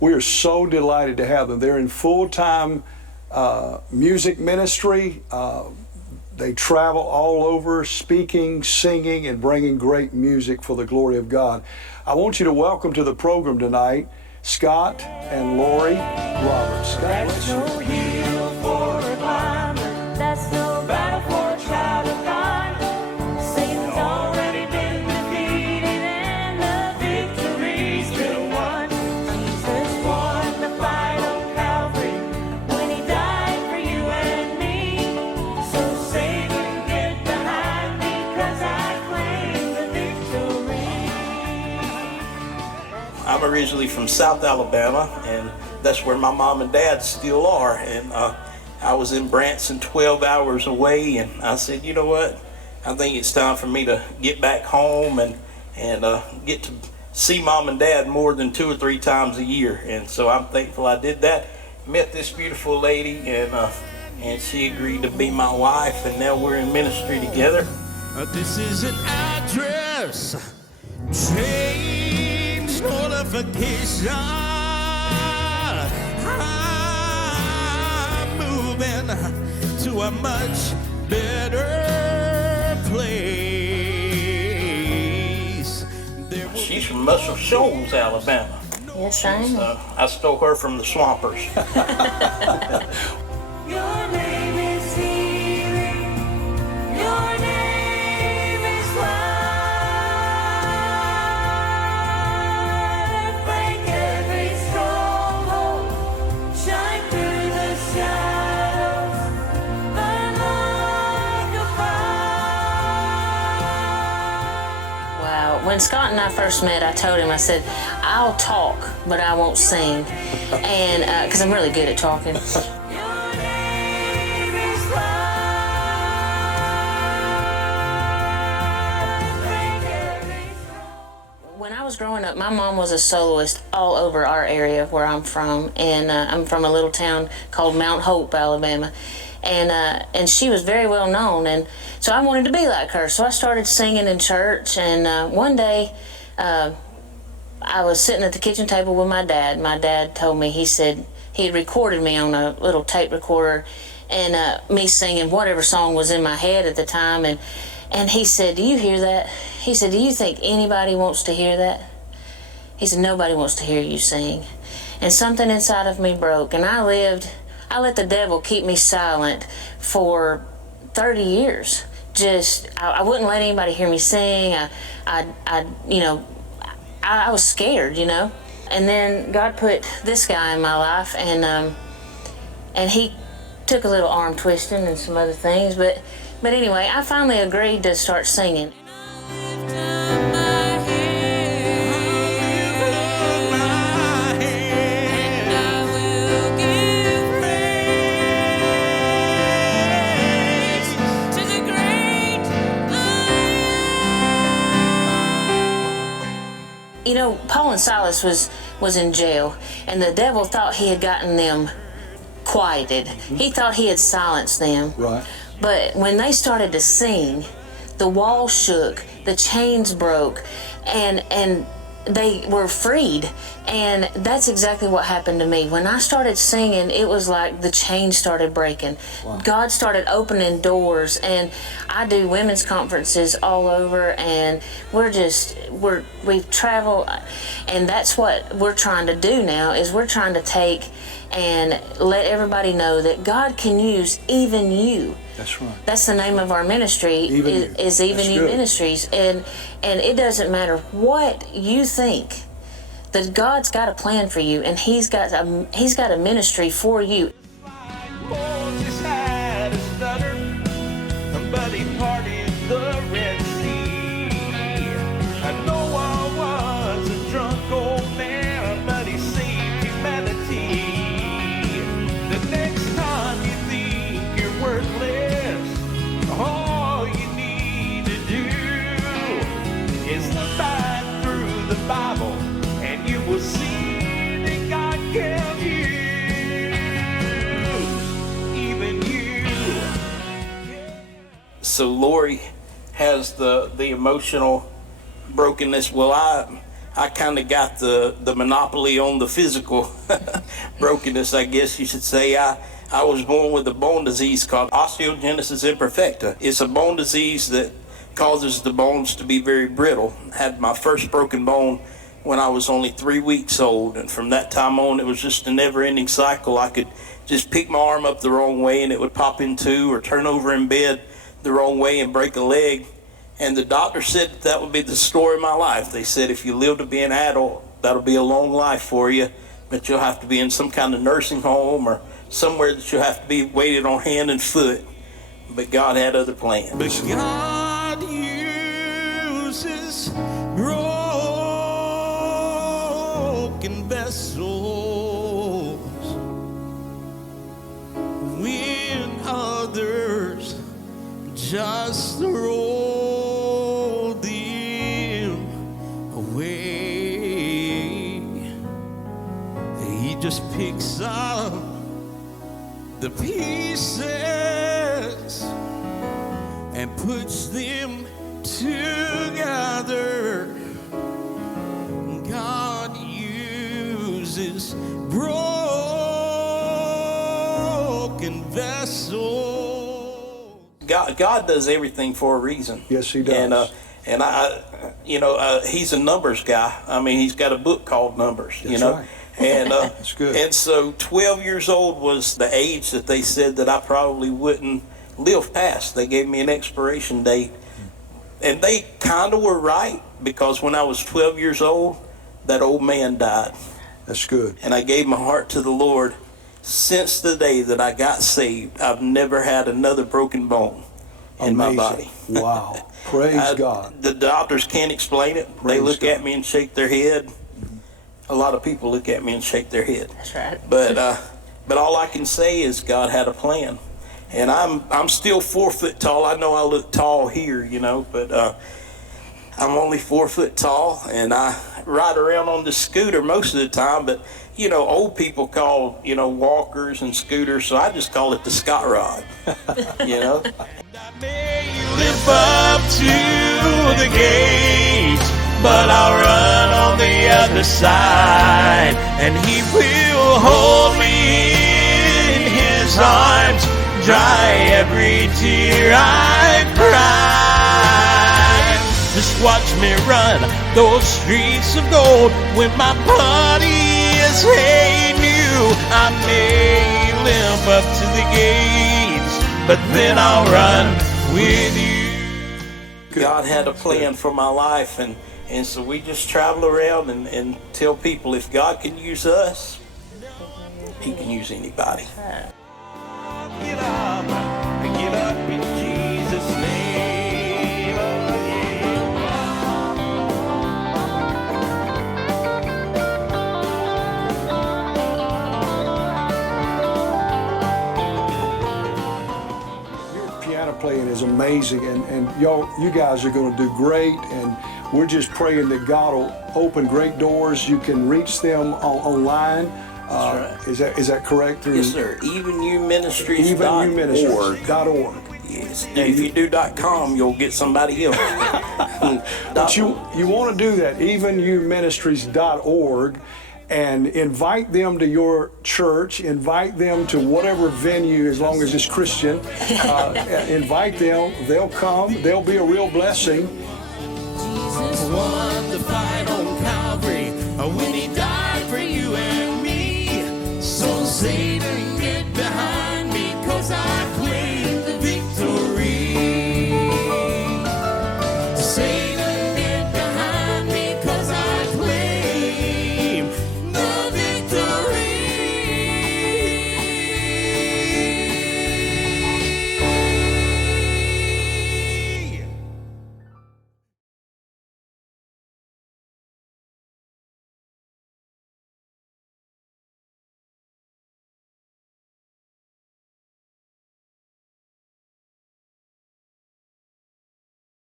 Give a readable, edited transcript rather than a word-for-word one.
We are so delighted to have them. They're in full-time music ministry. They travel all over speaking, singing, and bringing great music for the glory of God. I want you to welcome to the program tonight Scott and Lori Roberts. There's no hill for a climber, that's no battle for a child of God. Satan's already been defeated and the victory's been won. Jesus won the fight on Calvary when he died for you and me. So Satan, get behind me, 'cause I claim the victory. I'm originally from South Alabama, and that's where my mom and dad still are. And I was in Branson 12 hours away, and I said, you know what? I think it's time for me to get back home and get to see mom and dad more than 2 or 3 times a year. And so I'm thankful I did that. Met this beautiful lady, and she agreed to be my wife, and now we're in ministry together. This is an address change notification. I'm moving to a much better place. She's from Muscle Shoals, Alabama. Yes, I am. I stole her from the Swampers. Your name is healing. Your name is life. Break every stronghold. Shine through the shadows. Burn like a fire. Wow. When Scott and I first met, I told him, I said, I'll talk, but I won't sing. And because I'm really good at talking. Your name is life. Break every stronghold. When I was growing up, my mom was a soloist all over our area where I'm from, and I'm from a little town called Mount Hope, Alabama, and she was very well known, and so I wanted to be like her. So I started singing in church, and one day I was sitting at the kitchen table with my dad. My dad told me, he said he had recorded me on a little tape recorder, and me singing whatever song was in my head at the time, and he said, do you hear that? He said, do you think anybody wants to hear that? He said, nobody wants to hear you sing. And something inside of me broke, and I let the devil keep me silent for 30 years. I wouldn't let anybody hear me sing. I was scared, And then God put this guy in my life, and he took a little arm twisting and some other things, but anyway, I finally agreed to start singing. Paul and Silas was in jail, and the devil thought he had gotten them quieted. He thought he had silenced them. Right. But when they started to sing, the walls shook, the chains broke, and they were freed. And that's exactly what happened to me. When I started singing, it was like the chains started breaking. Wow. God started opening doors, and I do women's conferences all over, and we travel, and that's what we're trying to do now, is we're trying to take and let everybody know that God can use even you. That's right. That's the name of our ministry, is Even You Ministries. And it doesn't matter what you think, that God's got a plan for you, and He's got a ministry for you. Moses had a stutter, but he parted the Red Sea. And Noah was a drunk old man, but he saved humanity. The next time you think you're worthless, all you need to do is look back through the Bible, and you will see that God can use even you. So Lori has the emotional brokenness. Well, I kind of got the monopoly on the physical brokenness, I guess you should say. I was born with a bone disease called osteogenesis imperfecta. It's a bone disease that causes the bones to be very brittle. I had my first broken bone when I was only 3 weeks old, and from that time on it was just a never-ending cycle. I could just pick my arm up the wrong way and it would pop in two, or turn over in bed the wrong way and break a leg. And the doctor said that would be the story of my life. They said if you live to be an adult, that'll be a long life for you, but you'll have to be in some kind of nursing home or somewhere that you'll have to be waited on hand and foot. But God had other plans. But God uses broken vessels when others just roll them away. He just picks up the pieces and puts them together. God uses broken vessels. God does everything for a reason. Yes, he does. And he's a numbers guy. I mean, he's got a book called Numbers. That's right. And That's good. And so 12 years old was the age that they said that I probably wouldn't live past. They gave me an expiration date. And they kind of were right, because when I was 12 years old, that old man died. That's good. And I gave my heart to the Lord. Since the day that I got saved, I've never had another broken bone in my body. Wow. Praise God. The doctors can't explain it. Praise they look God. at me and shake their head. A lot of people look at me and shake their head. That's right. But all I can say is God had a plan. And I'm still 4 foot tall. I know I look tall here, but I'm only 4 foot tall, and I ride around on the scooter most of the time. But old people call walkers and scooters, so I just call it the Scott Rod. I may live up to the gate, but I'll run on the other side, and He will hold me in His arms, dry every tear I've cried. Just watch me run those streets of gold when my body is hay new. I may live up to the gates, but then I'll run with you. God had a plan for my life, and so we just travel around and tell people if God can use us, He can use anybody. Get up in Jesus' name. Oh, Your piano playing is amazing, and you guys are going to do great, and we're just praying that God will open great doors. You can reach them online. That's right. Is that correct? Yes, sir. Evenyouministries.org. Evenyouministries.org. Yes. And if you do .com, you'll get somebody else. But you want to do that, evenyouministries.org, and invite them to your church, invite them to whatever venue, as long as it's Christian. Invite them, they'll come, they'll be a real blessing. Jesus won the fight on Calvary when He died for you and me. So Satan, get behind me, 'cause I claim the victory. Satan,